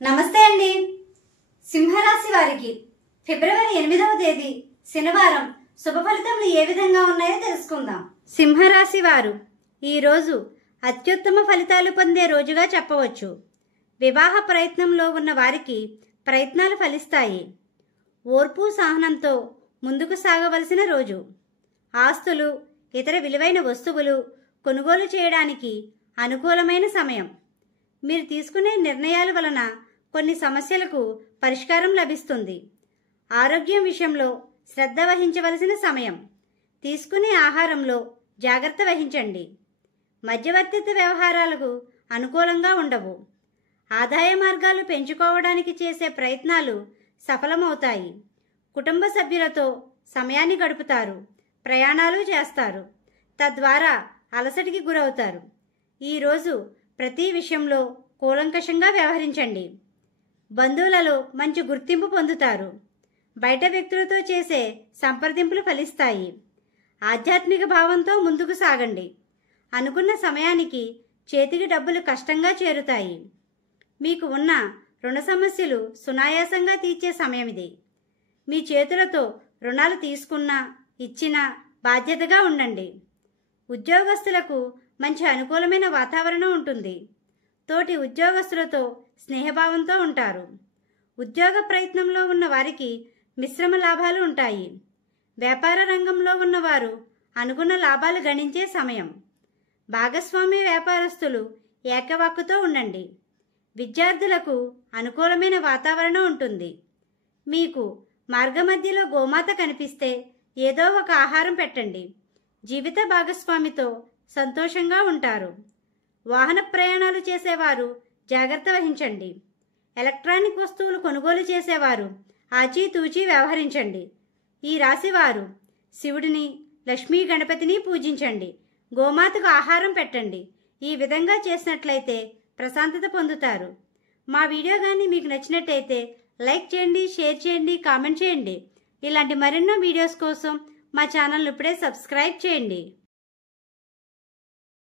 నమస్తే అండి. సింహరాశి వారికి ఫిబ్రవరి 8వ తేదీ శనివారం శుభ ఫలితములు ఏ విధంగా ఉన్నాయో తెలుసుకుందాం. సింహరాశి వారు ఈరోజు అత్యుత్తమ ఫలితాలు పొందే రోజుగా చెప్పవచ్చు. వివాహ ప్రయత్నంలో ఉన్న వారికి ప్రయత్నాలు ఫలిస్తాయి. ఓర్పు సహనంతో ముందుకు సాగవలసిన రోజు. ఆస్తులు, ఇతర విలువైన వస్తువులు కొనుగోలు చేయడానికి అనుకూలమైన సమయం. మీరు తీసుకునే నిర్ణయాల వలన కొన్ని సమస్యలకు పరిష్కారం లభిస్తుంది. ఆరోగ్యం విషయంలో శ్రద్ధ వహించవలసిన సమయం. తీసుకునే ఆహారంలో జాగ్రత్త వహించండి. మధ్యవర్తిత్వ వ్యవహారాలకు అనుకూలంగా ఉండవు. ఆదాయ మార్గాలు పెంచుకోవడానికి చేసే ప్రయత్నాలు సఫలమవుతాయి. కుటుంబ సభ్యులతో సమయాన్ని గడుపుతారు. ప్రయాణాలు చేస్తారు. తద్వారా అలసటికి గురవుతారు. ఈరోజు ప్రతి విషయంలో కూలంకషంగా వ్యవహరించండి. బంధువులలో మంచి గుర్తింపు పొందుతారు. బయట వ్యక్తులతో చేసే సంప్రదింపులు ఫలిస్తాయి. ఆధ్యాత్మిక భావంతో ముందుకు సాగండి. అనుకున్న సమయానికి చేతికి డబ్బులు కష్టంగా చేరుతాయి. మీకు ఉన్న రుణ సమస్యలు సునాయాసంగా తీర్చే సమయం ఇది. మీ చేతులతో రుణాలు తీసుకున్నా ఇచ్చినా బాధ్యతగా ఉండండి. ఉద్యోగస్తులకు మంచి అనుకూలమైన వాతావరణం ఉంటుంది. తోటి ఉద్యోగస్తులతో స్నేహభావంతో ఉంటారు. ఉద్యోగ ప్రయత్నంలో ఉన్న వారికి మిశ్రమ లాభాలు ఉంటాయి. వ్యాపార రంగంలో ఉన్నవారు అనుకున్న లాభాలు గణించే సమయం. భాగస్వామ్య వ్యాపారస్తులు ఏకవాక్కుతో ఉండండి. విద్యార్థులకు అనుకూలమైన వాతావరణం ఉంటుంది. మీకు మార్గమధ్యలో గోమాత కనిపిస్తే ఏదో ఒక ఆహారం పెట్టండి. జీవిత భాగస్వామితో సంతోషంగా ఉంటారు. వాహన ప్రయాణాలు చేసేవారు జాగ్రత్త వహించండి. ఎలక్ట్రానిక్ వస్తువులు కొనుగోలు చేసేవారు ఆచితూచి వ్యవహరించండి. ఈ రాశివారు శివుడిని, లక్ష్మీ గణపతిని పూజించండి. గోమాతకు ఆహారం పెట్టండి. ఈ విధంగా చేసినట్లయితే ప్రశాంతత పొందుతారు. మా వీడియో కానీ మీకు నచ్చినట్టయితే లైక్ చేయండి, షేర్ చేయండి, కామెంట్ చేయండి. ఇలాంటి మరెన్నో వీడియోస్ కోసం మా ఛానల్ని ఇప్పుడే సబ్స్క్రైబ్ చేయండి.